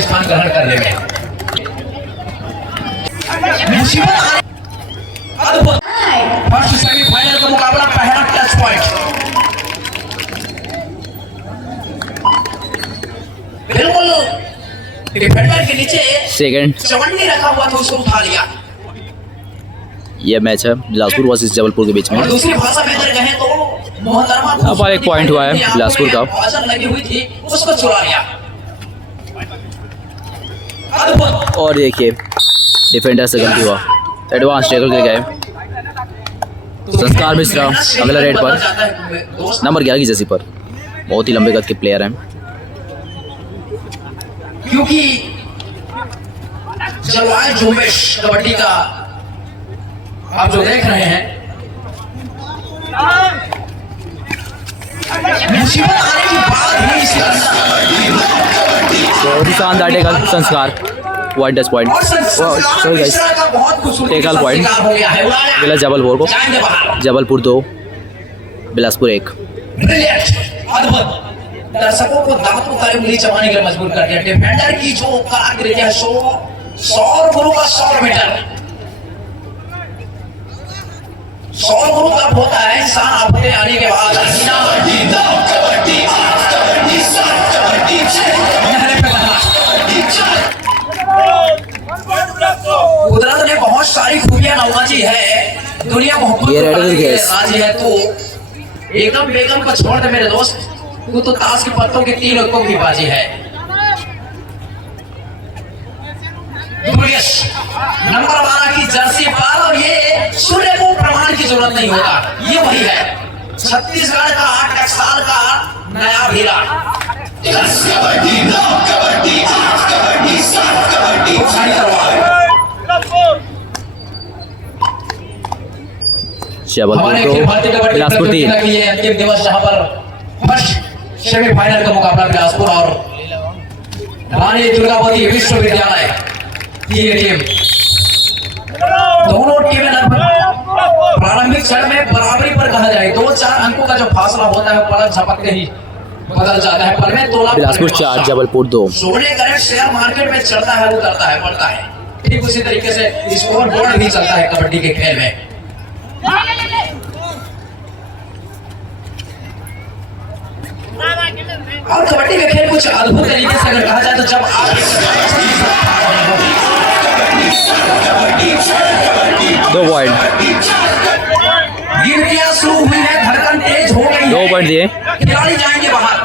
स्थान ग्रहण करने में अद्भुत फर्स्ट सेमीफाइनल का मुकाबला पहला टच पॉइंट बिल्कुल डिफेंडर के नीचे सेकंड चवन्नी रखा हुआ था, उसको उठा लिया। ये मैच है बिलासपुर वर्सेस जबलपुर के बीच में। और दूसरी भाषा में अगर कहें तो मोहतरमा अब एक पॉइंट हुआ है बिलासपुर का। लगी हुई थी, उसको चुरा लिया। और देखिए डिफेंडर से गलती हुआ, एडवांस टैकल के गए। संस्कार मिश्रा अगला रेड पर, नंबर 11 की जर्सी पर। बहुत ही लंबे कद के प्लेयर हैं। क्योंकि जलवायु जुम्बिश कबड्डी का आप जो देख रहे हैं, मुसीबत आने के बाद ही बहुत ही शानदार टैकल संस्कार, one touch point. Sorry guys, tackle point मिला जबलपुर को। जबलपुर 2 बिलासपुर 1। दर्शकों को दांत उतारे उंगली चबाने के लिए मजबूर कर दिया। डिफेंडर की जो कारागिरी है 100 गुरु का 100 मीटर 100 गुरु कब होता है इंसान आपने आने के बाद। कुदरत ने बहुत सारी खूबियां नवाजी है, दुनिया मोहब्बत राजी है। तो एकम बेगम को छोड़ दे मेरे दोस्त, तू तो ताश के पत्तों के 3 अंकों की बाजी है। नंबर 12 की जर्सी पर, और ये सूर्य को प्रमाण की जरूरत नहीं होगा, ये वही है छत्तीसगढ़ का 8 साल का नया हीरा। बिलासपुर 3 अंतिम दिवस जहां पर फर्स्ट सेमीफाइनल का मुकाबला बिलासपुर और रानी दुर्गावती विश्वविद्यालय की टीम। दोनों टीमें लगभग प्रारंभिक क्षण में बराबरी पर कहा जाए 2-4 अंकों का जो फासला होता है पलक झपकते ही बदल जाता है। पर में तोला बिलासपुर 4 जबलपुर 2। सोने करंट शेयर मार्केट में चढ़ता है, उतरता है, बढ़ता है। ठीक उसी तरीके से स्कोर बोर्ड भी चलता है कबड्डी के खेल में। और कबड्डी का खेल कुछ अद्भुत तरीके से अगर कहा जाए तो जब आप 2 पॉइंट गिनतियां शुरू हुई है, धड़कन तेज हो गई है। 2 पॉइंट दिए, खिलाड़ी जाएंगे बाहर।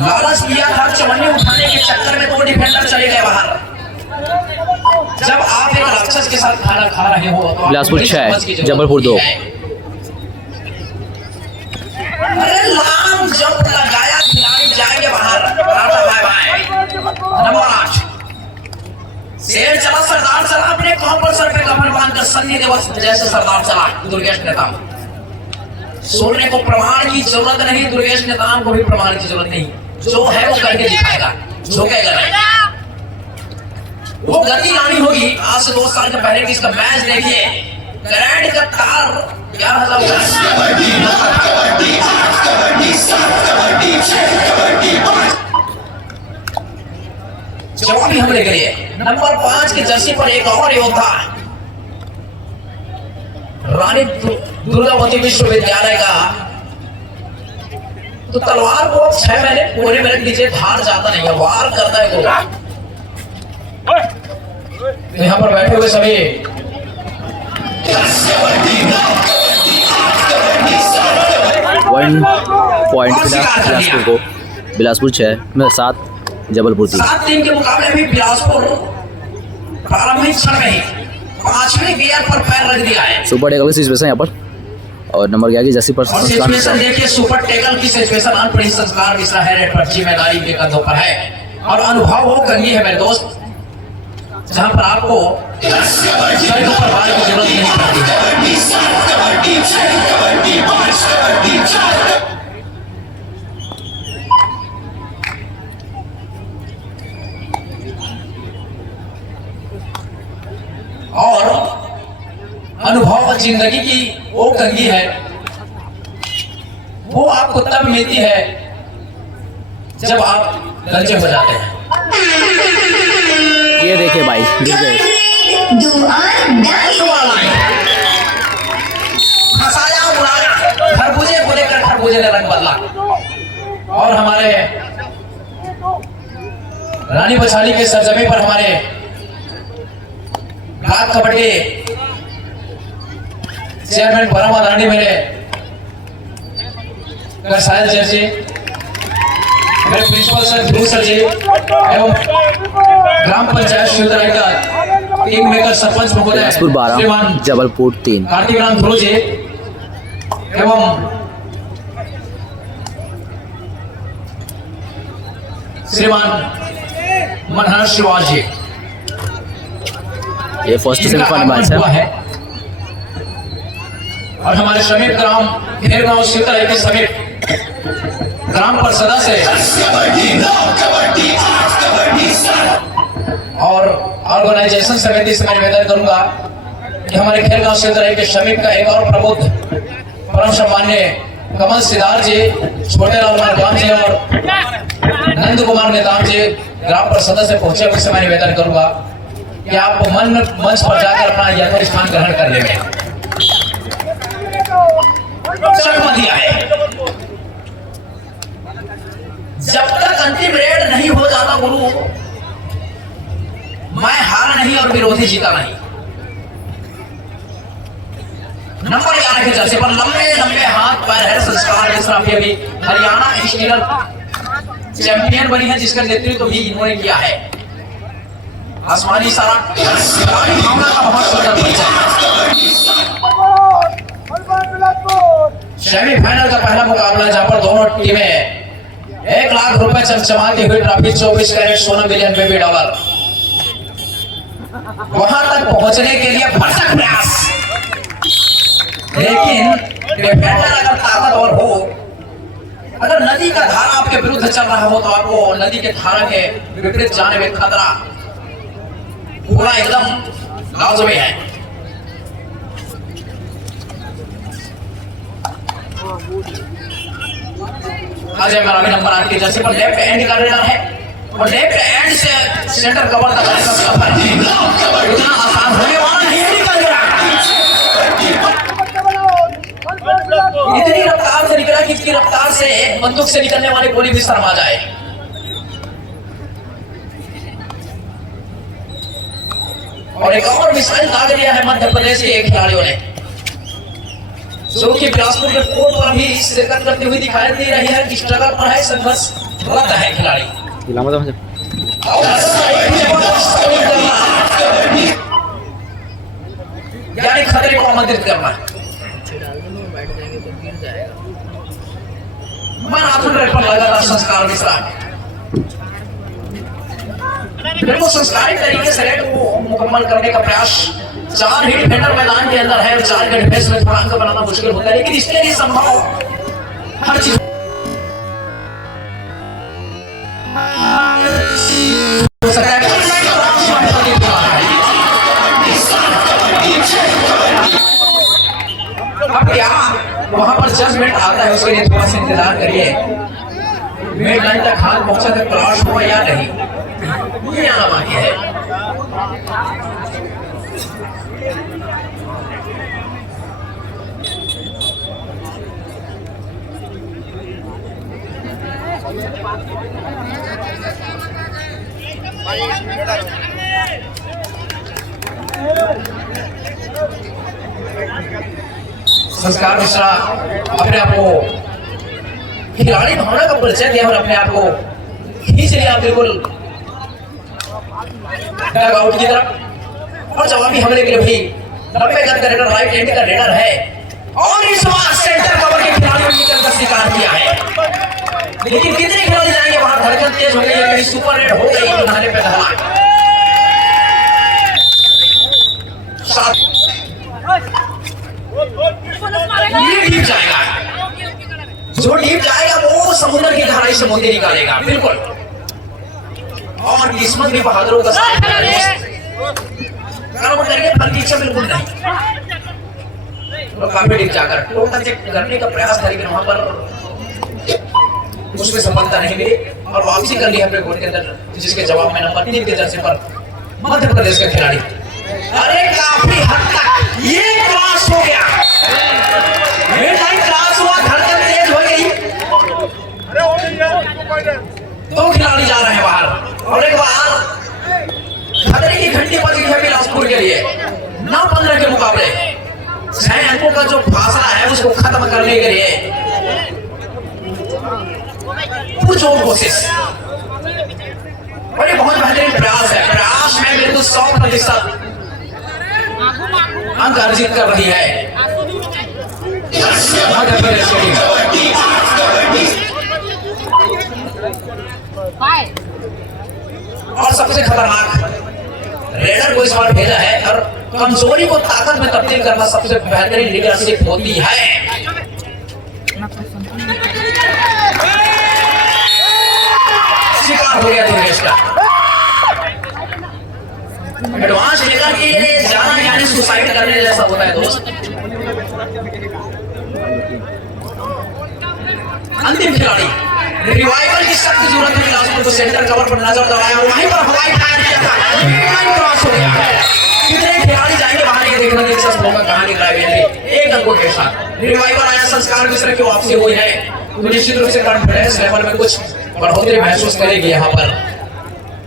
लालच लिया था, चवन्नी उठाने के चक्कर में 2 डिफेंडर चले गए बाहर। जब आप एक राक्षस के साथ खाना खा रहे हो तो बिलासपुर 6 जबलपुर 2। अरे लाम जंप लगाया, खिलाड़ी जाएंगे बाहर। Bye bye. नंबर 8 शेर चला, सरदार चला, अपने कौम पर सर पे कफन बांधकर सन्नी दिवस जैसे सरदार चला। दुर्गेश नेताम सोने को प्रमाण की जरूरत नहीं, दुर्गेश नेताम को भी प्रमाण की जरूरत नहीं। जो है वो करके दिखाएगा, झुकेगा नहीं। वो गति लानी होगी। आज से 2 साल के पहले की इसका मैच देखिए, करंट का तार 11,000 जवाबी हमले के लिए। नंबर 5 की जर्सी पर एक और योद्धा, रानी दुर्गावती विश्वविद्यालय का। तो तलवार को 6 महीने पूरे मिनट नीचे धार जाता नहीं है, वार करता है वो। तो यहाँ पर बैठे हुए सभी 1 पॉइंट बिलासपुर को। बिलासपुर 6 में 7 जबलपुर 3। 7-3 के मुकाबले में बिलासपुर प्रारंभिक क्षण में 5वें गियर पर पैर रख दिया है। सुपर टैकल की सिचुएशन यहाँ पर, और नंबर 11 की जर्सी पर सिचुएशन देखिए, सुपर टैकल की सिचुएशन अनपढ़ी संस्कार मिश्रा है, रेड पर जिम्मेदारी के कंधों पर है। और अनुभव वो कंगी है मेरे दोस्त, जहां पर आपको सड़कों पर बाल की जरूरत नहीं पड़ती है। और अनुभव जिंदगी की वो कंगी है, वो आपको तब मिलती है जब आप गंजे हो जाते हैं। ये देखिए भाई गिर गए। फंसाया उड़ाया, खरबूजे को लेकर खरबूजे ने रंग बदला। और हमारे रानी बछाली के सरजमी पर हमारे ब्लॉक कबड्डी चेयरमैन परम आदरणीय मेरे साहिल सर जी, मेरे प्रिंसिपल सर ध्रुव सर जी एवं ग्राम पंचायत शिवराई का टीम मेकर सरपंच महोदय बिलासपुर 12 जबलपुर 3 कार्तिक राम ध्रुव जी एवं श्रीमान मनहर शिवाज जी। ये फर्स्ट सेमीफाइनल मैच है। और हमारे समीप ग्राम घेर गांव शीतल के समीप ग्राम परिषद से और ऑर्गेनाइजेशन समिति से मैं निवेदन करूंगा कि हमारे खेल गांव शीतल के समीप का एक और प्रबुद्ध परम सम्मान्य कमल सिद्धार्थ जी, छोटे लाल मरगाम जी और नंद कुमार नेताम जी ग्राम परिषद से पहुंचे हुए से मैं निवेदन करूंगा कि आप मंच पर जाकर अपना यथार्थ स्थान ग्रहण कर लेंगे। दिया है जब तक अंतिम रेड नहीं हो जाता गुरु, मैं हारा नहीं और विरोधी जीता नहीं। नंबर 11 के जर्सी पर लंबे लंबे हाथ पैर है संस्कार के साथ अभी हरियाणा स्टीलर चैंपियन बनी है, जिसका नेतृत्व भी इन्होंने किया है। आसमानी सारा भावना का बहुत सुंदर परिचय। सेमीफाइनल का पहला मुकाबला जहां पर दोनों टीमें 1 लाख रुपए चमचमाती हुई ट्रॉफी 24 कैरेट सोना मिलियन बेबी डॉलर वहां तक पहुंचने के लिए भरसक प्रयास। लेकिन डिफेंडर अगर ताकतवर हो, अगर नदी का धारा आपके विरुद्ध चल रहा हो, तो आपको नदी के धारा के विपरीत जाने में खतरा पूरा एकदम लाजमी है। आज मेरा नंबर 8 की जर्सी पर लेफ्ट एंड का रेडर है और लेफ्ट एंड से सेंटर कवर तक का सफर इतना आसान होने वाला नहीं है। इतनी रफ्तार से निकला कि इसकी रफ्तार से बंदूक से निकलने वाली गोली भी शर्मा जाए। और एक और मिसाइल दाग दिया है मध्य प्रदेश के खिलाड़ियों ने, जो कि बिलासपुर के कोर्ट पर भी शिरकत करते हुए दिखाई दे रही है कि स्ट्रगल पर है, संघर्ष रत है खिलाड़ी। यानी खतरे को आमंत्रित करना। मैराथन रेस पर लगातार संस्कार मिश्रा बिल्कुल संस्कारित तरीके से रेड को मुकम्मल करने का प्रयास। 4 ही डिफेंडर मैदान के अंदर है और 4 के डिफेंस में थोड़ा अंक बनाना मुश्किल होता है, लेकिन इसके लिए संभव हर चीज हो सकता है। अब क्या वहां पर जजमेंट आता है, उसके लिए थोड़ा सा इंतजार करिए। मिड लाइन तक हाथ पहुंचा तक क्रॉस हुआ या नहीं, ये आना बाकी है। संस्कार मिश्रा अपने आप को खिलाड़ी भावना का परिचय दिया और अपने आप को खींच लिया बिल्कुल डग आउट की तरफ। और जवाबी हमले के लिए भी 90 गज का रेडर राइट हैंड का रेडर है और इस बार सेंटर कवर के खिलाड़ियों ने निकल स्वीकार किया है। लेकिन कितने खिलाड़ी जाएंगे वहां, धड़कन तेज हो गई है, कहीं सुपर रेड हो गई नहाने पे धमाक। ये डीप जाएगा, जो डीप जाएगा वो समुद्र की गहराई से मोती निकालेगा बिल्कुल। और किस्मत भी बहादुरों का साथ करके फल की इच्छा बिल्कुल नहीं। तो काफी डीप जाकर टोटल चेक करने का प्रयास था, लेकिन वहां पर उसमें सफलता नहीं मिली। और वापसी कर ली अपने कोर्ट के अंदर, जिसके जवाब में नंबर 3 के जर्सी पर मध्य प्रदेश का खिलाड़ी। अरे काफी हद तक ये क्रॉस हो गया, क्रॉस हुआ, धड़कन तेज हो गई। दो खिलाड़ी जा रहे हैं बाहर और एक बार खतरे की घंटी बज गई है बिलासपुर के लिए। 9-15 के मुकाबले 6 अंकों का जो फासला है उसको खत्म करने के लिए पुरजोर कोशिश, और ये बहुत बेहतरीन प्रयास है। प्रयास में बिल्कुल 100% अंक अर्जित कर रही है मध्य प्रदेश की टीम। और सबसे खतरनाक रेडर को इस बार भेजा है, और कमजोरी को ताकत में तब्दील करना सबसे बेहतरीन लीडरशिप होती है। शिकार हो गया दुर्गेश का। एडवांस लेकर के जाना यानी सुसाइड करने जैसा होता है दोस्त। अंतिम खिलाड़ी, रिवाइवल की सख्त जरूरत है बिलासपुर को। सेंटर कवर पर नजर दौड़ाया, वहीं पर हवाई फायर किया था, क्रॉस हो गया। कितने खिलाड़ी जाएंगे बाहर, ये देखना दिलचस्प होगा कहां निकला है। एक अंकों के साथ रिवाइवल आया, संस्कार मिश्र की वापसी हुई है, तो निश्चित रूप से कॉन्फिडेंस लेवल में कुछ बढ़ोतरी महसूस करेगी यहाँ पर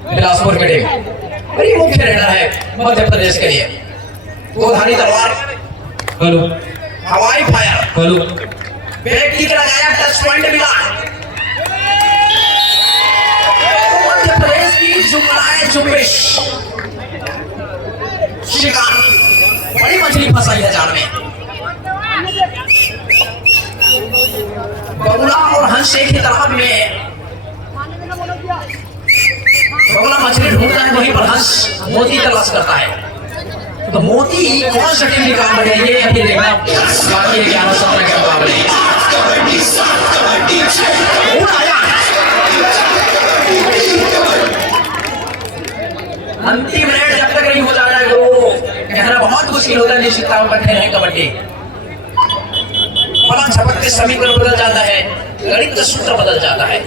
बिलासपुर की टीम। बड़ी मुख्य रेडर है मध्य प्रदेश के लिए। गोधारी तलवार, हेलो हवाई फायर, हेलो बैक किक लगाया, टच पॉइंट मिला। मध्य प्रदेश की जुमलाए जुम्बिश, शिकार, बड़ी मछली फंसाई है जाल में। बगुला और हंस एक ही तालाब में, बगुला मछली ढूंढता है, वहीं पर हंस मोती तलाश करता है। तो मोती कौन सा टीम निकाल रही है ये अभी देखना बाकी है। 11-17 के मुकाबले अंतिम मिनट जब तक नहीं हो जा रहा है वो कहना बहुत मुश्किल होता है। निश्चितता पर खेल है कबड्डी, फलन झपक के समीकरण बदल जाता है, गणित का सूत्र बदल जाता है।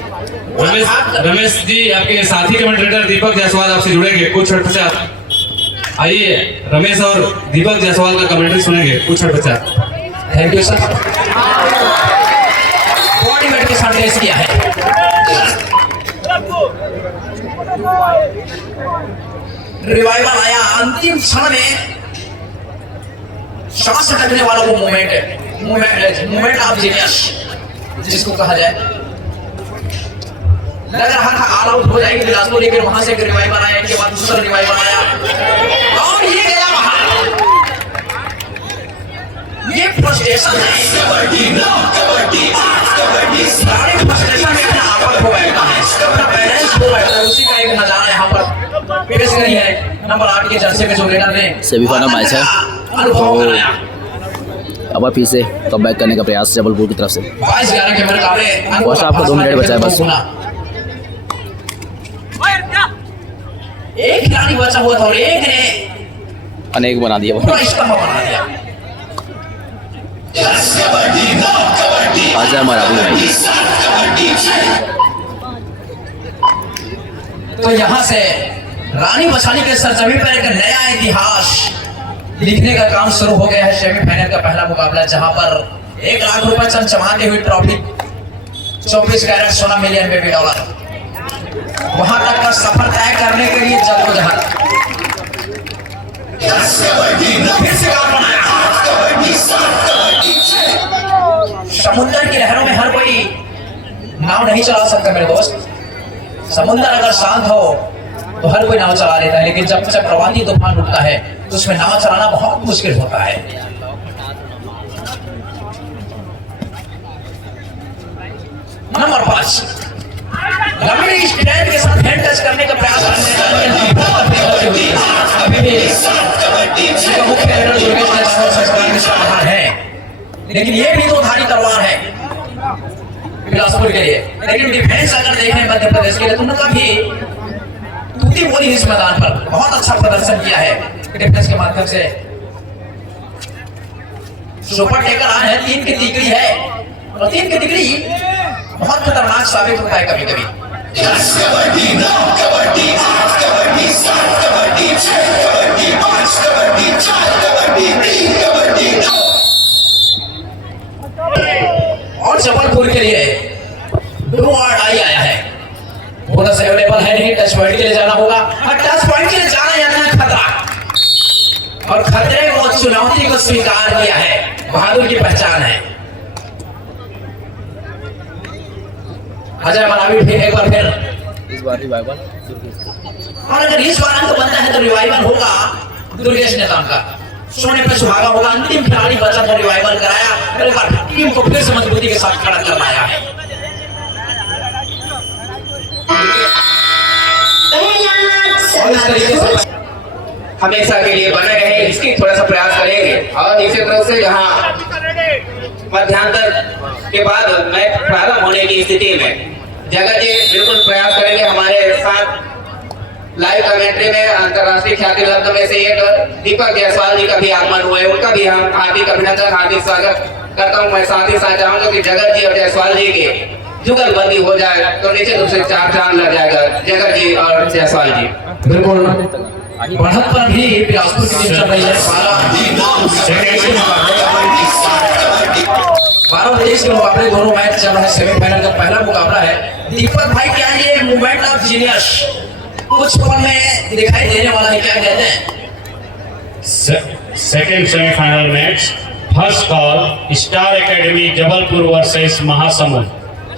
रमेश जी, आपके साथी कमेंटेटर दीपक जायसवाल आपसे जुड़ेंगे कुछ क्षण पश्चात। आइए रमेश और दीपक जायसवाल का कमेंट्री सुनेंगे कुछ क्षण पश्चात। Thank you sir. Body weight के साथ रेस किया है। रिवाइवल आया अंतिम क्षण में, सांस टकने वाला वो मूवमेंट ऑफ जीनियस जिसको कहा जाए। लग रहा था ऑल आउट हो जाएगी बिलासपुर, लेकिन वहां से रिवाइवल आया, इनके बाद दूसरा रिवाइवल आया और ये गया वहां। ये फ्रस्ट्रेशन है, फ्रस्ट्रेशन में अपना आपत हो बैठता है, अपना बैलेंस हो बैठता है। उसी का एक नजारा यहाँ पर पेश करी है नंबर 8 के जर्सी में जो रेडर ने सेमीफाइनल मैच है, अनुभव कराया। अब फिर से कम बैक करने का प्रयास जबलपुर की तरफ से। 22-11 के मुकाबले बस आपको 2 मिनट बचा है बस। एक खिलाड़ी बचा हुआ था और एक ने अनेक बना दिया पूरा स्तंभ बना दिया। आजा हमारा भाई। तो यहाँ से रानी बसानी के सरजमी पर एक नया इतिहास लिखने का काम शुरू हो गया है। सेमीफाइनल का पहला मुकाबला, जहां पर 1 लाख रुपए चमचमाती हुई ट्रॉफी, 24 कैरेट सोना, मिलियन बेबी डॉलर, वहां तक का सफर तय करने के लिए जद्दोजहद। फिर से बनाया। समुद्र की लहरों में हर कोई नाव नहीं चला सकता मेरे दोस्त। समुद्र अगर शांत हो तो हर कोई नाव चला लेता है, लेकिन जब से प्रवाही तूफान उठता है तो उसमें नाव चलाना बहुत मुश्किल होता है। नंबर 5 लंबी स्ट्रेंथ के साथ हैंड टच करने का प्रयास अभी भी मुख्य है, लेकिन ये भी तो धारी तलवार है बिलासपुर के लिए। लेकिन डिफेंस अगर देखें मध्य प्रदेश के लिए, तो उनका भी टूटी बोली इस मैदान पर बहुत अच्छा प्रदर्शन किया है डिफेंस के माध्यम से। सुपर टेकर आए हैं, 3 की तिकड़ी है और 3 की तिकड़ी बहुत खतरनाक साबित होता है कभी कभी। और जबलपुर के लिए डू और डाई आया है। बोनस अवेलेबल है नहीं, टच पॉइंट के लिए जाना होगा और टच पॉइंट के लिए जाना यानी है खतरा, और खतरे को चुनौती को स्वीकार किया है, बहादुर की पहचान है। अजय मलावी फिर एक बार फिर इस बार रिवाइवल और अगर इस बार अंक बनता है तो रिवाइवल होगा दुर्गेश नेताम का, सोने पे सुहागा होगा। अंतिम खिलाड़ी बचा था, रिवाइवल कराया और एक बार टीम को फिर से मजबूती के साथ खड़ा कर लाया है। और इस तरीके से हमेशा के लिए बने रहे, इसकी थोड़ा सा प्रयास करेंगे। और इसी तरह से यहाँ मध्यांतर के बाद मैच प्रारंभ होने की स्थिति में जगत जी बिल्कुल प्रयास करेंगे हमारे साथ। लाइव कमेंट्री में अंतर्राष्ट्रीय ख्याति लब्ध में से एक दीपक जायसवाल जी का भी आगमन हुआ है, उनका भी हम हार्दिक अभिनंदन, हार्दिक स्वागत करता हूँ। मैं साथ ही साथ चाहूंगा कि जगत जी और जायसवाल जी के जुगलबंदी हो जाए तो निश्चित रूप से चार चांद लग जाएगा जगत जी और जायसवाल जी। बिल्कुल बढ़त पर भी बिलासपुर की टीम चल रही है। 12 देश के मुकाबले दोनों मैच चल रहे हैं। सेमीफाइनल का पहला मुकाबला है। दीपक भाई, क्या ये मूवमेंट ऑफ जीनियस कुछ पल में दिखाई देने वाला है, क्या कहते हैं? Second semifinal match, first call star academy Jabalpur versus Mahasamund.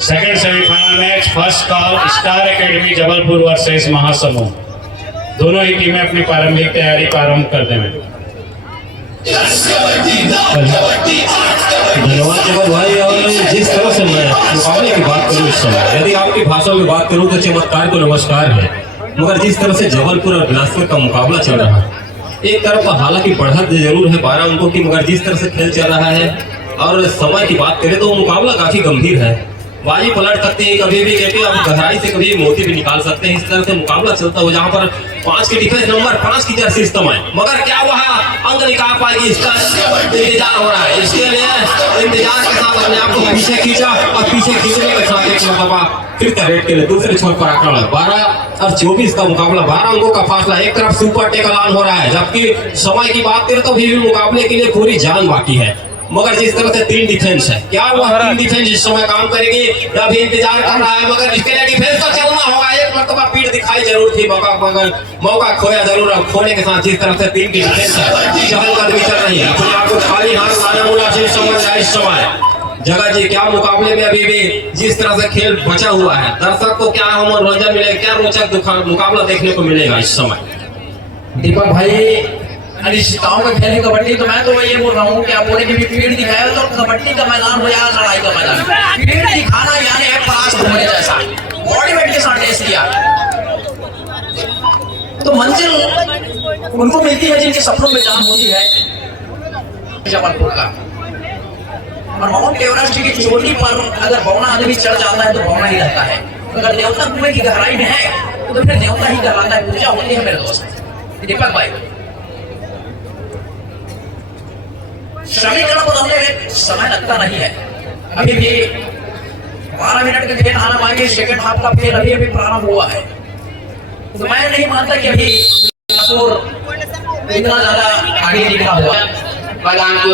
Second semifinal match, first call star academy Jabalpur versus Mahasamund. दोनों ही टीमें अपनी प्रारंभिक तैयारी प्रारंभ कर दें। धन्यवाद जगत भाई। और जिस तरह से मैं मुकाबले की बात करूँ इस समय, यदि आपकी भाषा में बात करूँ तो चमत्कार को नमस्कार है, मगर जिस तरह से जबलपुर और बिलासपुर का मुकाबला चल रहा है, एक तरफ हालांकि बढ़त जरूर है 12 अंकों की, मगर जिस तरह से खेल चल रहा है और समय की बात करें तो मुकाबला काफी गंभीर है। बाजी पलट सकते हैं कभी भी, कहते आप गहराई से कभी मोती भी निकाल सकते हैं। इस तरह से मुकाबला चलता हो जहाँ पर 5 की डिफेंस नंबर 5 की जर्सी इस्तेमाल, मगर क्या वहाँ अंक निकाल पाएगी, इसका इंतजार हो रहा है। इसके लिए इंतजार के साथ अपने आप को पीछे खींचा और पीछे खींचने के साथ एक मरतबा फिर रेड के लिए दूसरे छोर पर आक्रमण। 12 और 24 का मुकाबला, 12 अंकों का फासला। एक तरफ सुपर टेक ऐलान हो रहा है, जबकि समय की बात करें तो भी मुकाबले के लिए पूरी जान बाकी है। मगर जिस तरह से 3 डिफेंस है, क्या वह 3 डिफेंस इस समय काम करेगी या भी इंतजार कर रहा है, मगर इसके लिए डिफेंस तो चलना होगा। एक मरतबा पीठ दिखाई जरूर थी, मौका खोया जरूर। अब खोने के साथ जिस तरह से 3 की डिफेंस है, चहलकदमी चल रही है, अपने आप को खाली हाथ लाना मुनासिब समझ इस समय। जगत जी, क्या मुकाबले में अभी भी जिस तरह से खेल बचा हुआ है, दर्शक को क्या मनोरंजन मिलेगा, क्या रोचक मुकाबला देखने को मिलेगा इस समय? दीपक भाई, अनिश्चितताओं में खेले कबड्डी, तो मैं तो ये बोल रहा हूँ कि आप बोले कि फील्ड दिखाया तो कबड्डी का मैदान हो या लड़ाई का मैदान। फील्ड दिखाना यानी है परास्त होने जैसा, बॉडी वेट के साथ टेस्ट किया तो मंजिल उनको मिलती है जिनके सपनों में जान होती है। जबलपुर का और माउंट एवरेस्ट की चोटी पर अगर बौना आदमी चढ़ जाता है तो बौना ही रहता है। अगर देवता कुएं की गहराई में है तो फिर देवता ही कहलाता है, पूजा होती है मेरे दोस्त। दीपक भाई, समीकरण बदलने में समय लगता नहीं है। अभी भी 12 मिनट का खेल आना बाकी, सेकंड हाफ का खेल अभी प्रारंभ हुआ है। तो मैं नहीं मानता कि अभी इतना ज्यादा आगे निकला हुआ मैदान को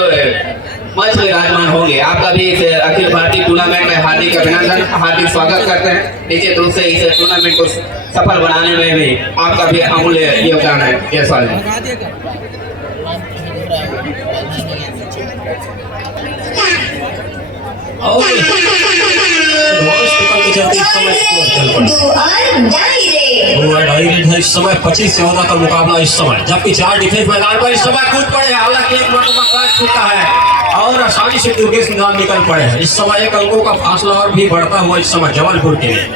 मंच में विराजमान होंगे। आपका भी इस अखिल भारतीय टूर्नामेंट में हार्दिक अभिनंदन, हार्दिक स्वागत करते हैं। निश्चित रूप से इस टूर्नामेंट को सफल बनाने में भी आपका भी अमूल्य योगदान है। जायसवाल जी, इस समय 25-14 का मुकाबला इस समय, जबकि 4 डिफेंस मैदान पर इस समय कूद पड़े हैं। हालांकि एक मरतबा पैर छूटा है और आसानी से दुर्गेश मैदान निकल पड़े हैं। इस समय 1 अंकों का फासला और भी बढ़ता हुआ इस समय जबलपुर के लिए,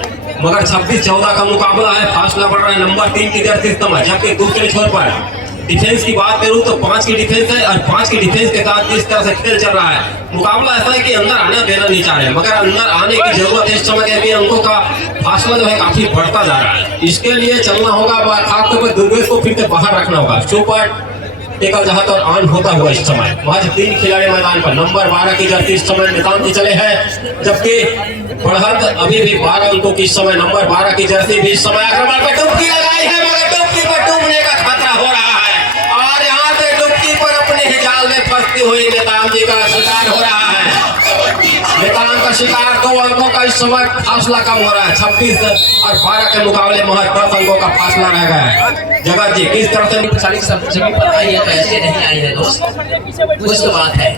मगर 26-14 का मुकाबला है। फासला बढ़ रहा है नंबर 3 की जर्सी इस्तेमाल, जबकि दूसरे छोर पर डिफेंस की बात करूं तो 5 की डिफेंस है और 5 की डिफेंस के साथ जिस तरह से खेल चल रहा है, मुकाबला ऐसा है कि अंदर आने देना नहीं चाह रहे, मगर अंदर आने की जरूरत है। इस समय के भी अंकों का फासला जो है काफी बढ़ता जा रहा है। इसके लिए चलना होगा, खासतौर पर दुर्गेश को फिर से बाहर रखना होगा। सुपर टेकल जहां तक ऑन होता हुआ इस समय महज 3 खिलाड़ी मैदान पर। नंबर 12 की जर्सी इस समय मैदान में चले हैं, जबकि बढ़त अभी भी 12 अंकों की समय नंबर 12 की जर्सी भी इस समय आक्रमण पर डुबकी लगाई है, मगर डुबकी पर डूबने का खतरा हो रहा है और यहाँ से डुबकी पर अपने ही जाल में फंसती हुई नेताम जी का शिकार हो रहा है। नेताम का शिकार 2 अंकों का इस समय फासला कम हो रहा है। 26 और 12 के मुकाबले महज 10 अंकों का फासला रह गया है। जगत जी किस तरह से 40 जमीन पर आई है तो ऐसे नहीं आई है दोस्त, कुछ तो बात है।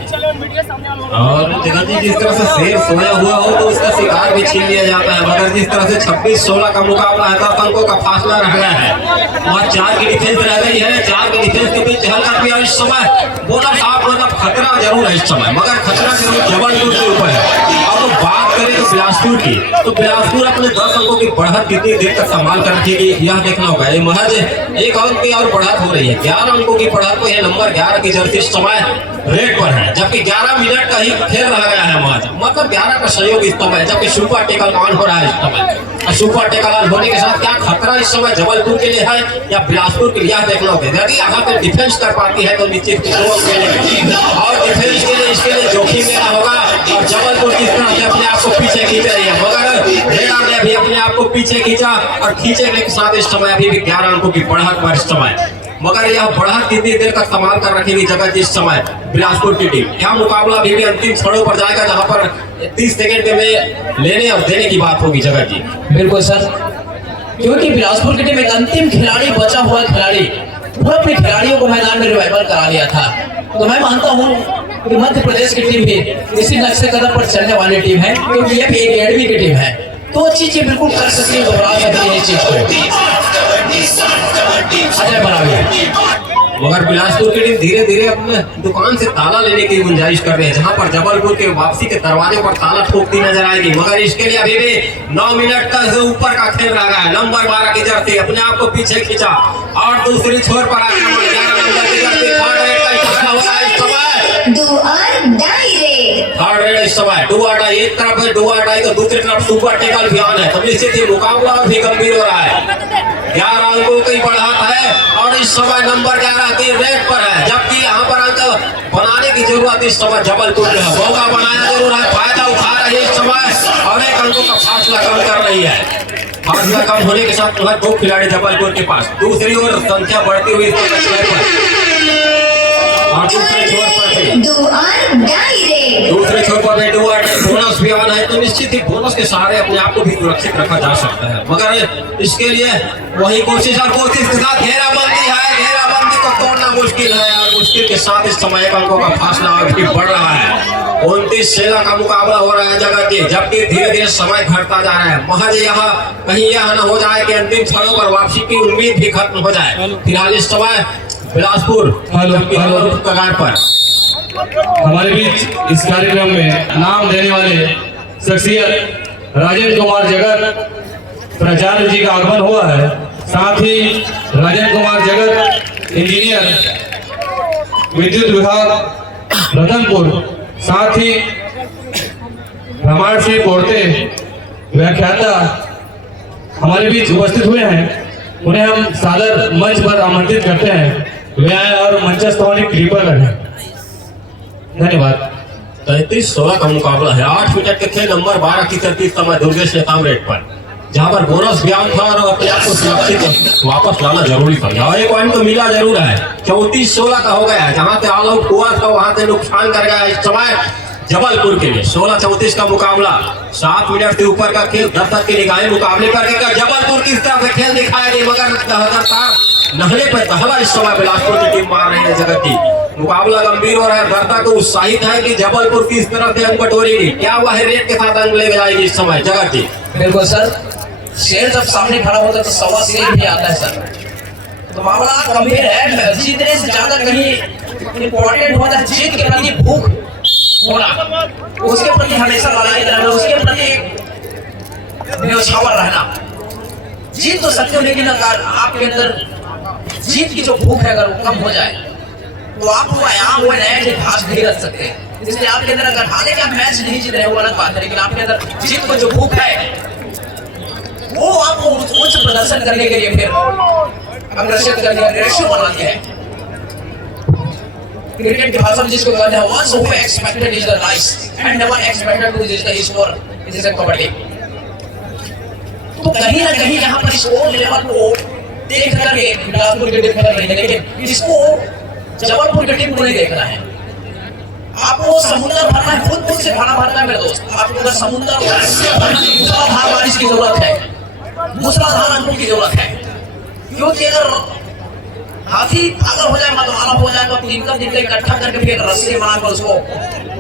और जगत जी जिस तरह से शेर सोया हुआ हो तो उसका शिकार भी छीन लिया जाता है, मगर जिस तरह से 26-16 का मुकाबला है, 10 अंकों का फासला रह गया है। वहाँ 4 की डिफेंस रह गई है, 4 की डिफेंस के बीच हल्का भी इस समय बोनस आप मतलब खतरा जरूर है इस समय, मगर खतरा जरूर जबलपुर के ऊपर है। अब बात करें तो बिलासपुर की, तो बिलासपुर अपने 10 अंकों की बढ़त कितनी देर तक संभाल कर रखेगी यह देखना होगा। ये महज 1 अंक की और बढ़त हो रही है, 11 अंकों की बढ़त को यह नंबर 11 की जर्सी इस समय रेड पर है, जबकि 11 मिनट का ही खेल रह गया है महज, मतलब 11 का सहयोग इस समय, जबकि सुपर टेकल ऑन हो रहा है इस समय। सुपर टेकल ऑन होने के साथ क्या खतरा इस समय जबलपुर के लिए है या बिलासपुर के लिए देखना होगा। यदि यहाँ पे डिफेंस कर पाती है तो निश्चित और डिफेंस के लिए इसके लिए जोखिम लेना होगा। और जबलपुर किस तरह से अपने आप को पीछे खींच रही है, मगर रेडा ने भी अपने आप को पीछे खींचा और खींचने के साथ इस समय अभी भी 11 अंकों की बढ़त पर इस समय, मगर यह बढ़त कितनी देर तक संभाल कर रखेगी जगत इस समय बिलासपुर की टीम। यह मुकाबला अभी भी अंतिम क्षणों पर जाएगा, जहां पर 30 सेकंड में लेने और देने की बात होगी जगत जी। बिल्कुल सर, क्योंकि बिलासपुर की टीम एक अंतिम खिलाड़ी, बचा हुआ खिलाड़ी, वो अपने खिलाड़ियों को मैदान में रिवाइवल करा लिया था। तो मैं मानता हूँ कि मध्य प्रदेश की टीम भी इसी नक्शे कदम पर चलने वाली टीम है, क्योंकि ये भी एक एकेडमी की टीम है, तो चीजें बिल्कुल कर सकती है, दोहरा सकती है इस चीज को। अजय बनावे मगर बिलासपुर की टीम धीरे धीरे अपने दुकान से ताला लेने की गुंजाइश कर रहे हैं, जहां पर जबलपुर के वापसी के दरवाजे पर ताला ठोकती नजर आएगी, मगर इसके लिए अभी भी 9 मिनट का ऊपर का खेल रहा है। नंबर 12 की जर्सी अपने आप को पीछे खींचा और दूसरी छोर पर आक्रमण 11 नंबर की जर्सी थर्ड रेड का इशारा हो रहा है इस समय। डू और डाई रे, थर्ड रेड इस समय डू और डाई, एक तरफ है डू और डाई तो दूसरी तरफ सुपर टेकल भी ऑन है, तो निश्चित ही मुकाबला भी गंभीर हो रहा है। 11 अंकों की बढ़त है और इस समय नंबर 11 की रेड पर है, जबकि यहाँ पर अंक बनाने की जरूरत इस समय जबलपुर में है। मौका बनाया जरूर है, फायदा उठा रही है इस समय और 1 अंकों का फासला कम कर रही है। फासला कम होने के साथ 2 खिलाड़ी जबलपुर के पास, दूसरी ओर संख्या बढ़ती हुई और दूसरे छोर पर डू और डाई रे, दूसरे छोर पर बोनस भी आना है, तो निश्चित ही बोनस के सहारे अपने आप को भी सुरक्षित रखा जा सकता है, मगर इसके लिए वही कोशिश के साथ घेराबंदी है, घेराबंदी को तोड़ना मुश्किल है और मुश्किल के साथ इस समय 1 अंकों का फासला अभी बढ़ रहा है। 29-16 का मुकाबला हो रहा है जगह के, जबकि धीरे धीरे समय घटता जा रहा है। महज यहाँ कहीं यह न हो जाए कि अंतिम क्षणों पर वापसी की उम्मीद भी खत्म हो जाए। फिलहाल इस समय बिलासपुर कगार पर हमारे बीच इस कार्यक्रम में नाम देने वाले शख्सियत राजेंद्र कुमार जगत प्राचार्य जी का आगमन हुआ है। साथ ही राजेंद्र कुमार जगत इंजीनियर विद्युत विभाग रतनपुर, साथ ही रामायण सिंह पोर्ते व्याख्याता हमारे बीच उपस्थित हुए हैं। उन्हें हम सादर मंच पर आमंत्रित करते हैं, वे आए और मंचस्थ होने की कृपा करें। धन्यवाद। 33-16 का मुकाबला है। 8 मिनट के खेल नंबर 12 की तरतीब समय दुर्गेश नेताम रेड पर, जहां पर बोनस बयान था और अपने आप को सुरक्षित वापस लाना जरूरी था। यहाँ 1 पॉइंट तो मिला जरूर है। 34-16 का हो गया है, जहां से ऑल आउट हुआ था वहां से नुकसान कर गया इस समय जबलपुर के लिए। 16-34 का मुकाबला, 7 मिनट से ऊपर का खेल, दर्शक की निगाहें मुकाबले पर जबलपुर किस तरह से खेल दिखाएगी, मगर लगातार नहले पर दहला इस समय बिलासपुर की टीम मार रही है जगत की। मुकाबला गंभीर हो रहा है, दर्शक को उत्साहित है कि जबलपुर किस तरह से अंक बटोरेगी, क्या वह रेट के साथ अंक ले जाएगी इस समय जगत की। बिल्कुल सर, शेर जब सामने खड़ा होता है तो सवा शेर भी आता है सर, तो मामला गंभीर है। जीतने से ज्यादा कहीं इम्पोर्टेंट होता है जीत के प्रति भूख होना, उसके प्रति हमेशा लड़ाई रहना, उसके प्रति न्यौछावर रहना। जीत तो सकते हो, लेकिन अगर आपके अंदर जीत की जो भूख है अगर वो कम हो जाए तो आप वो आयाम वो नए घास नहीं रख सकते। इसलिए आपके अंदर अगर हाले के आप मैच नहीं जीत रहे हो अलग बात है, लेकिन आपके अंदर जीत को जो भूख है वो आपको उच्च प्रदर्शन करने के लिए फिर अग्रसित करने का रेशियो बनाती है। क्रिकेट की भाषा में जिसको कहते हैं once who expected is the rise and never expected to is the score जैसे कबड्डी। तो कहीं ना कहीं यहाँ पर स्कोर लेवल को देख करके बिलासपुर की टीम खेल रही है, लेकिन इसको जबलपुर की टीम को नहीं देखना है। आपको समुद्र भरना है, खुद से खाना भरना है मेरे दोस्त। आपको अगर समुद्र मूसलाधार बारिश की जरूरत है, मूसलाधार अंकुर की जरूरत है, क्योंकि अगर हाथी पागल हो जाए, मतवाला हो जाए, तो 3 दिन इकट्ठा करके फिर रस्सी बनाकर उसको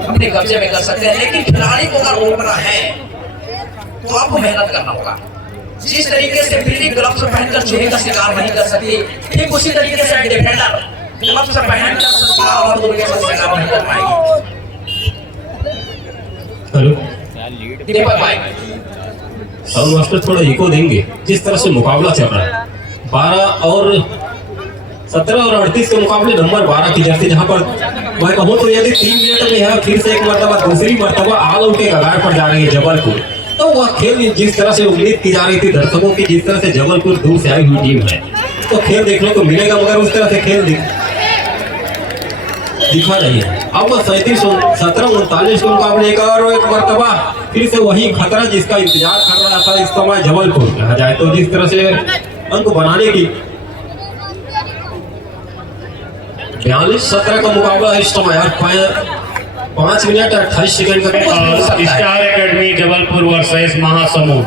अपने कब्जे में कर सकते हैं। लेकिन खिलाड़ी को अगर रोकना है तो आपको मेहनत करना होगा। जिस तरीके से बिल्ली ग्लव्स पहनकर चूहे का शिकार नहीं कर सकती, ठीक उसी तरीके से डिफेंडर ग्लव्स पहनकर शिकार और दुर्गे का शिकार नहीं कर पाएगी। हेलो दीपक भाई, साउंड मास्टर थोड़ा इको देंगे। जिस तरह से मुकाबला चल रहा है 12 और 17 और 38 के मुकाबले नंबर 12 की जर्सी, जहां पर मैं कहूँ तो यदि 3 मिनट में है फिर से एक मरतबा दूसरी मरतबा ऑल आउट के कगार पर जा रही है जबलपुर, तो वह खेल जिस तरह से उम्मीद की जा रही थी दर्शकों की, जिस तरह से जबलपुर दूर से आई हुई टीम है, तो खेल देखने को मिलेगा, मगर उस तरह से खेल दिखा नहीं है। अब 37-17-39 के मुकाबले एक मरतबा फिर से वही खतरा जिसका इंतजार कर रहा था इस समय जबलपुर कहा जाए तो, जिस तरह से अंक बनाने की 42-17 का मुकाबला है इस समय। 5 मिनट 28 सेकंड का star academy Jabalpur versus Mahasamund,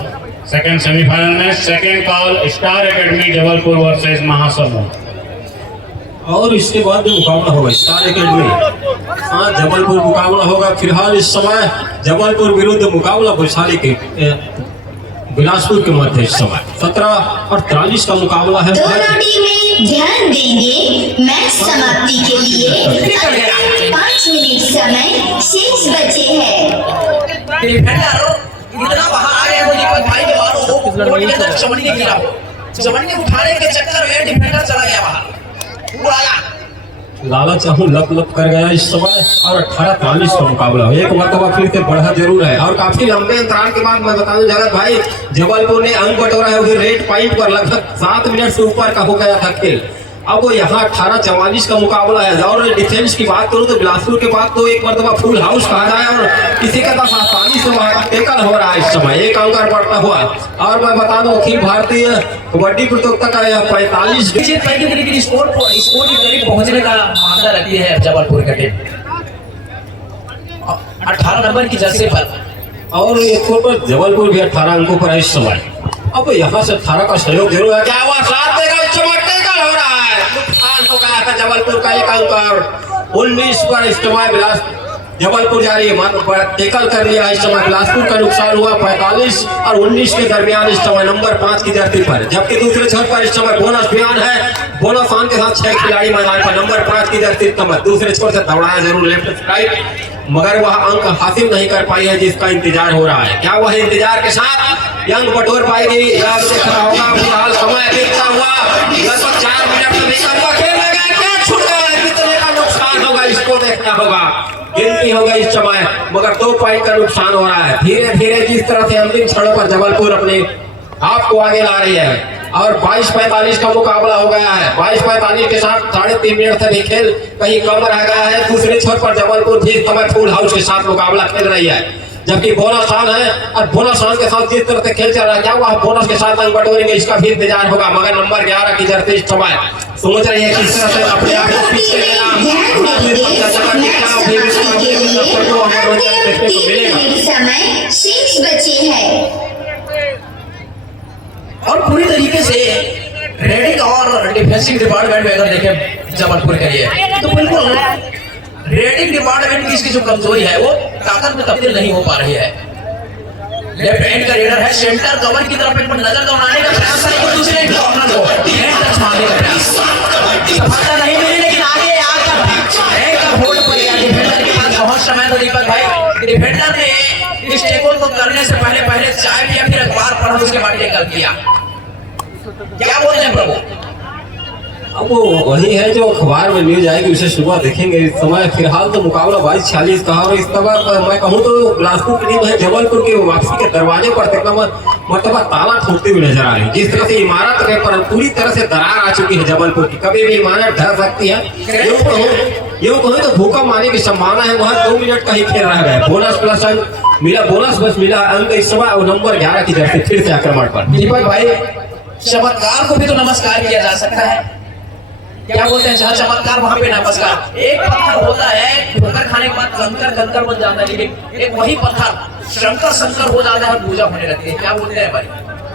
second semifinal match, second call star academy Jabalpur versus Mahasamund. और इसके बाद भी मुकाबला होगा स्टार एकेडमी जबलपुर मुकाबला होगा। फिलहाल इस समय जबलपुर विरुद्ध मुकाबला वैशाली के बिलासपुर के मध्य इस समय 17 और 43 का मुकाबला है। दोनों टीमें ध्यान देंगे, मैच समाप्ति के लिए 5 मिनट समय शेष बचे हैं। डिफेंडर इतना बाहर आ गया, दीपक भाई के बाहर वो कोर्ट के अंदर चमड़नी गिरा हो, चमड़नी उठाने के चक्कर में डिफेंडर चला गया बाहर, उड़ाया। लाला चाहूं लप लप कर गया इस समय और 18-43 का मुकाबला है। एक मरतबा फिर से बढ़ा जरूर है और काफी लंबे अंतराल के बाद मैं बता दूं जगत भाई, जबलपुर ने अंक बटोरा है उधर रेड पॉइंट पर लगभग 7 मिनट से ऊपर का हो गया था खेल। अब यहाँ 18-44 का मुकाबला है। और डिफेंस की बात करूं तो बिलासपुर के बाद तो एक मरतबा फुल हाउस कहा जाए और किसी का तो आसानी से वहाँ टेकल हो रहा है इस समय एक अंकर बढ़ता हुआ। और मैं बता दूं अखिल भारतीय कबड्डी प्रतियोगिता का 45 स्कोर के करीब पहुंचने का मामला रहती है जबलपुर का टीम 18 नंबर की जर्सी पर, और स्कोर पर जबलपुर भी 18 अंकों पर है इस समय। अब यहाँ से 18 का सहयोग जरूर है, क्या हुआ साथ देगा इस समय टेकल हो रहा है, नुकसान हो गया था जबलपुर का एक अंक। 19 पर इस समय बिलासपुर जबलपुर जा रही है, टेकल कर लिया इस समय बिलासपुर का नुकसान हुआ 45 और 19 के दरमियान इस समय नंबर 5 की धरती पर। जबकि दूसरे छोर पर इस समय बोनस बयान है, बोनस आन के साथ 6 खिलाड़ी मैदान पर नंबर 5 की धरती पर। दूसरे छोर से दौड़ाया जरूर लेफ्ट राइट, मगर वह अंक हासिल नहीं कर पाई है जिसका इंतजार हो रहा है। क्या वह इंतजार के साथ अंक बटोर पाएगी या देखना होगा। फिलहाल समय देखता हुआ लगभग 4 मिनट में खेल लगा, क्या छूट गया, कितने का नुकसान होगा इसको देखना होगा। गिनती होगा इस समय, मगर 2 पॉइंट का नुकसान हो रहा है। धीरे धीरे जिस तरह से अंतिम क्षणों पर जबलपुर अपने आप को आगे ला रही है और 22-45 का मुकाबला हो गया है। 22-45 के साथ 3.5 मिनट तक खेल कहीं कम रह गया है। दूसरे छोर पर जबलपुर भी समय फुल हाउस के साथ मुकाबला खेल रही है, जबकि बोनस ऑन है और बोनस ऑन के साथ जिस तरह से खेल चल रहा है, क्या वह बोनस के साथ अंक बटोरेंगे इसका भी इंतजार होगा। मगर नंबर 11 की जर्सी इस समय सोच रही है किस तरह से अपने आप को पीछे समय शेष बचे हैं और पूरी तरीके से रेडिंग और डिफेंसिव डिपार्टमेंट में अगर देखें जबलपुर के लिए तो बिल्कुल रेडिंग डिपार्टमेंट की इसकी जो कमजोरी है वो ताकत में तब्दील नहीं हो पा रही है। लेफ्ट हैंड का रेडर है, सेंटर कवर की तरफ एक नजर दौड़ाने का प्रयास है, दूसरे कॉर्नर को हैंड टच मारने का प्रयास, सफलता नहीं मिली लेकिन आगे आकर हैंड का होल्ड पड़ गया। डिफेंडर के पास बहुत समय था दीपक भाई, डिफेंडर ने इस टेकल को करने से पहले चाय पिया, फिर अखबार पढ़ा, उसके बाद टेकल किया। क्या बोल रहे हैं प्रभु? अब वो वही है जो अखबार में न्यूज आएगी उसे सुबह देखेंगे। इस समय फिलहाल तो मुकाबला 22-46 का और इस तरह मैं कहूँ तो बिलासपुर की टीम है जबलपुर के वापसी के दरवाजे पर मरतबा ताला ठोकती हुई नजर आ रही है। जिस तरह से इमारत के पर पूरी तरह से दरार आ चुकी है जबलपुर की, कभी भी इमारत ढह सकती है। यूँ कहूँ तो भूकंप आने की संभावना है। वहाँ 2 मिनट का ही खेल रह गया। बोनस प्लस मिला बोनस बस मिला अंक इस समय और नंबर 11 की जर्सी फिर से आक्रमण पर। दीपक भाई, चमत्कार को भी तो नमस्कार किया जा सकता है। क्या बोलते हैं, जहाँ चमत्कार वहाँ पे नमस्कार। एक पत्थर होता है, ठोकर खाने के बाद कंकर बन जाता है, लेकिन एक वही पत्थर शंकर हो जाता है और पूजा होने लगती है। क्या बोलते हैं भाई?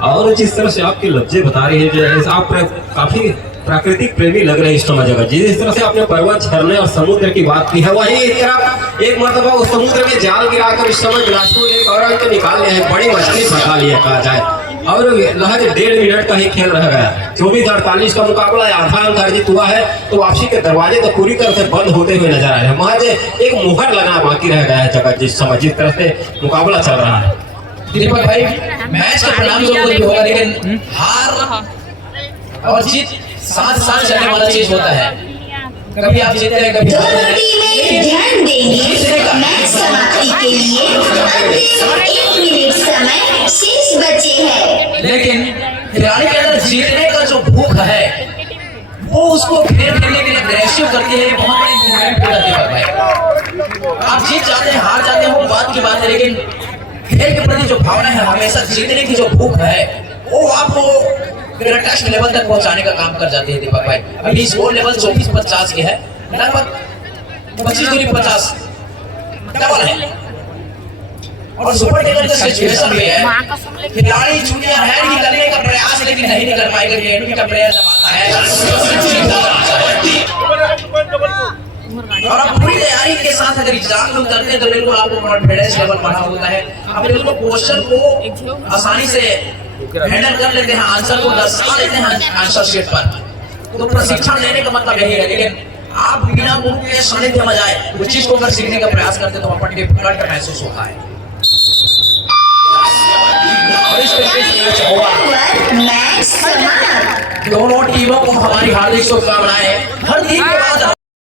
और जिस तरह से आपकी लफ्जे बता रही है, जो आप काफी प्राकृतिक प्रेमी लग रहे हैं इस समय जगह। जिस तरह से आपने पर्वत, झरने और समुद्र की बात की है, वही एक तरफ एक मरतबा उस समुद्र में जाल गिराकर इस समय बिलासपुर एक और को निकाल लिया है, बड़ी मछली फंसा लिया कहा जाए। और महज 1.5 मिनट का ही खेल रह गया। 24-48 का मुकाबला आधा अंक अर्जित हुआ है, तो वापसी के दरवाजे तो पूरी तरह से बंद होते हुए नजर आ रहे हैं। महज एक मुहर लगना बाकी रह गया है जगह जिस समय जिस तरह से मुकाबला चल रहा है। दीपक भाई, मैच का परिणाम जो कुछ भी होगा, लेकिन हार और जीत साथ चलने वाला चीज होता है। कभी आप जीतते हैं, कभी दोनों टीमें ध्यान देंगे। मैच समाप्ति के लिए अंतिम 1 मिनट समय शेष बचे हैं। लेकिन खिलाड़ी के अंदर जीतने का जो भूख है, वो उसको फेर करने के लिए अग्रेसिव करती है। बहुत बड़ी मूवमेंट होता है दीपक भाई। आप जीत जाते हैं, हार जाते हैं, वो बात की बात है, लेकिन खेल के प्रति जो भावना है, हमेशा जीतने की जो भूख है, वो आपको टेस्ट लेवल तक पहुंचाने का काम कर जाती है दीपक भाई। अभी स्कोर लेवल 24-50 के है, लगभग 25-50 डबल है। और सुपर टेकर का सिचुएशन भी है, खिलाड़ी जूनियर है कि करने का प्रयास, लेकिन नहीं कर पाएगा। एनपी का प्लेयर जब आता है और आप पूरी तैयारी के साथ अगर एग्जाम में उतरते हैं, तो बिल्कुल आपको कॉन्फिडेंस लेवल बढ़ा होता है। आप बिल्कुल क्वेश्चन को आसानी से हैंडल कर लेते हैं, आंसर को दर्शा लेते हैं आंसर शीट पर। तो प्रशिक्षण लेने का मतलब यही है। लेकिन आप बिना गुरु के सानिध्य में जाए उस चीज को अगर सीखने का प्रयास करते, तो अपन डिफिकल्ट महसूस होता है। और इस तरीके से मैच हुआ। मैच समाप्त। दोनों टीमों को हमारी हार्दिक शुभकामनाएं। हर टीम